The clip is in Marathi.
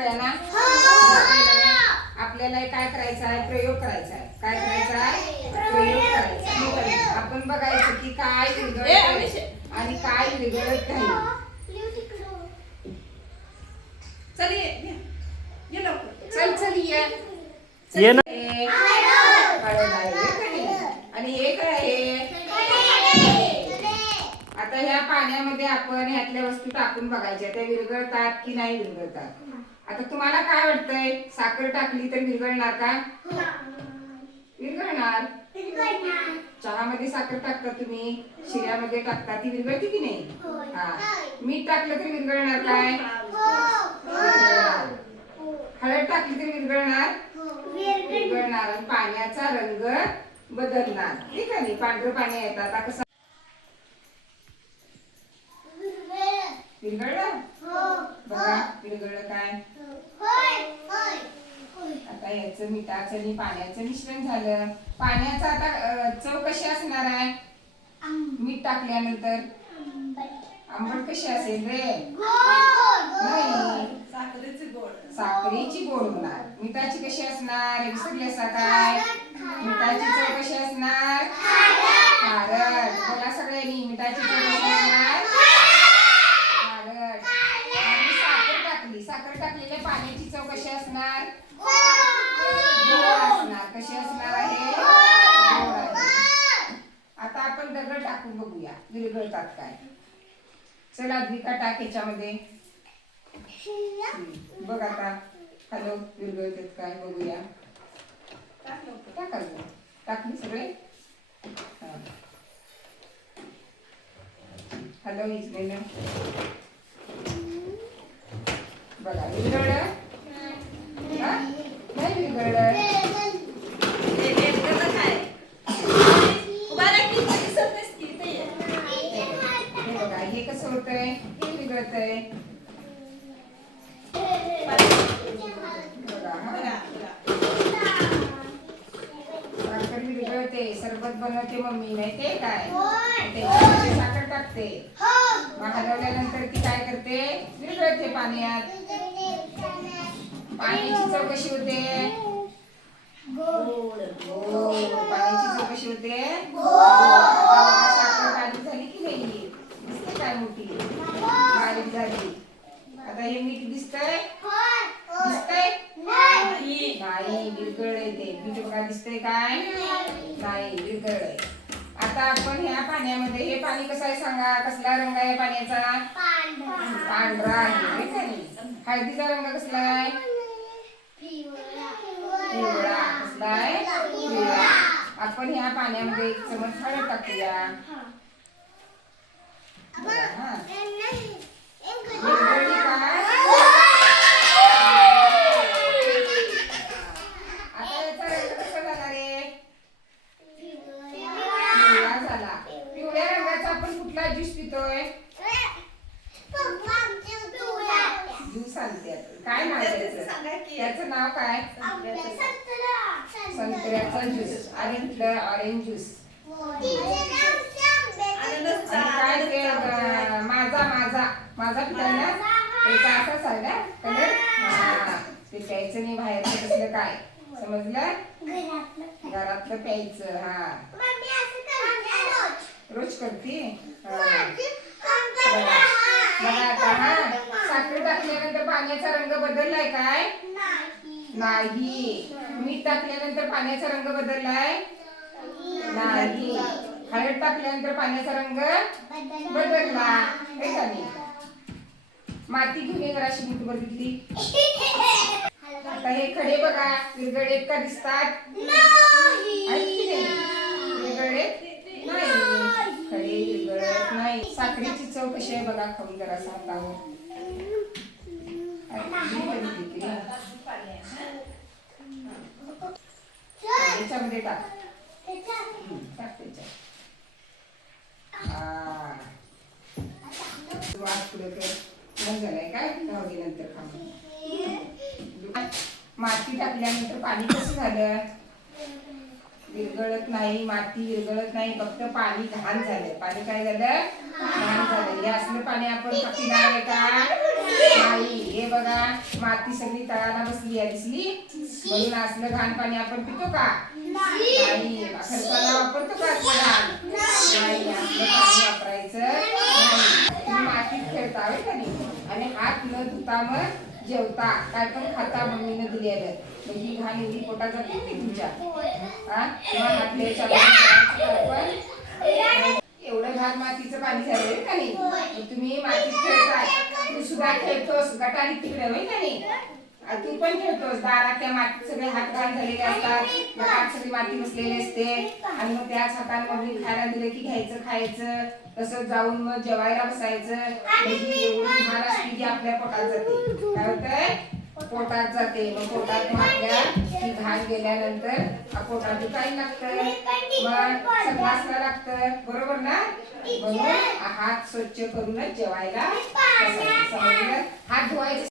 सगळ्यांना? आपल्याला काय करायचं आहे? प्रयोग करायचा आहे. काय करायचा आहे? प्रयोग करायचा आहे. आपण बघायचं की काय विरघळत आणि काय विरघळत नाही. चल ये लवकर. चल चल ये ना. हळद आहे आणि हे काय आहे? आता ह्या पाण्यामध्ये आपण ह्यातल्या वस्तू टाकून बघायच्या, त्या विरघळतात की नाही विरघळतात. आता तुम्हाला काय वाटतंय? साखर टाकली तर विरघळणार का? विरघळणार. चहामध्ये साखर टाकता तुम्ही, शिऱ्यामध्ये टाकता, ती विरघळते की नाही? हा. मीठ टाकलं तर विरघळणार काय? हळद टाकली तर विरघळणार. विरघळणार आणि पाण्याचा रंग बदलणार. ठीक आहे. पांढरं पाणी येतं. आता कसं विरघळलं? बघा विरघळलं काय? आता याचं मिठाचं आणि पाण्याचं मिश्रण झालं. पाण्याचं आता चव कशी असणार आहे? मीठ टाकल्यानंतर आंबट कशी असेल रे? नाही, साखरेची गोड होणार. मिठाची कशी असणार? विसरली असा काय? मिठाची चव कशी असणार? खारट. बोला सगळ्यांनी, मिठाची चव कशी असणार? खारट. आणि साखर टाकली, साखर टाकलेल्या पाण्याची चव कशी असणार? गोड असणार. कशी असणार आहे? गोड आहे. आता आपण दगड टाकून बघूया विरघळतात काय. चला द्विका टाक याच्यामध्ये. बघ आता हॅलो विरघळतात काय बघूया. टाकायचं. टाकली सगळे? हॅलो इजलेलं बघा विरघळलं. नाही विरघळलं. हे कसं होतंय? विरघळतंय. साखर विरघळते, सरबत बनवते मम्मी, माहितीये काय? त्याच्यामध्ये साखर टाकते, मग हलवल्यानंतर ती काय करते? विरघळते पाण्यात. पाण्याची चव कशी होते? गोड. पाण्याची चव कशी होते? साखर बारीक झाली की नाही? दिसते काय? मोठी बारीक झाली. आता हे मीठ दिसतंय? दिसतंय? नाही, विरघळलंय ते. मीठ बघा दिसतंय काय? नाही, विरघळलंय. आता आपण ह्या पाण्यामध्ये, हे पाणी कसं आहे सांगा? कसला रंग आहे पाण्याचा? पांढरा आहे. हळदीचा रंग कसला आहे? पिवळा. कसला आहे? पिवळा. आपण ह्या पाण्यामध्ये एक चमच हळद टाकूया. काय नाव त्याचं? नाव काय? संत्र्याचा ज्यूस. Orange juice. काय ते माझा माझा माझा पिता ना त्याचा असाच आहे ना कलर. ते प्यायचं नाही बाहेरचं कसलं काय, समजलं? घरातलं प्यायचं. हा रोज करते. बघा आता हा साखर टाकल्यानंतर पाण्याचा रंग बदललाय काय? नाही. मीठ टाकल्यानंतर पाण्याचा रंग बदललाय? नाही. हळद टाकल्यानंतर पाण्याचा रंग बदलला. हे का नाही? माती घेऊन ये जराशी मुठभर तिथली. आता हे खडे बघा विरघळलेत का दिसतात? विरघळलेत नाही. खडे विरघळत नाही. साखरेची चव कशी आहे बघा खाऊन जरासा हातावर. याच्यामध्ये टाक. टाक त्याच्यात. झालाय काय? नंतर खाऊ. माती टाकल्यानंतर पाणी कसं झालं? विरघळत नाही. माती विरघळत नाही. फक्त पाणी घाण झालं. पाणी काय झालं? घाण झालं. हे असलं पाणी आपण पिणार आहे का? नाही. हे बघा माती सगळी तळाला बसली आहे दिसली म्हणून असलं घाण पाणी आपण पितो का? नाही. खर्चाला वापरतो का असलं घाण? नाही. असलं पाणी वापरायचं नाही. तुम्ही मातीत खेळता होय का नाही? आणि हात न धुता मग जेवता काय पण खाता मम्मीने दिलेलं मग ही घाण एवढी पोटात जाते की तुमच्या हा मग हातल्याच्या एवढं घाण मातीचं पाणी झालंय का नाही? मग तुम्ही मातीत खेळताय तू सुद्धा खेळतोस गटारी तिकडे होय का नाही? तू पण खेळतोस दारात त्या मातीत सगळे हात घाण झालेले असतात घरात सगळी माती बसलेली असते आणि मग त्याच हाताने मम्मी खायला दिलं की घ्यायचं खायचं तसं जाऊन मग जेवायला बसायचं म्हणजे एवढी घाण असते की आपल्या पोटात जाते काय होतंय पोटात जाते मग पोटात मग आपल्या ती घाण गेल्यानंतर पोटात दुखायला लागतं मग संडासला लागतं बरोबर ना म्हणून हात स्वच्छ करूनच जेवायला बसायचं समजलं हात धुवायचे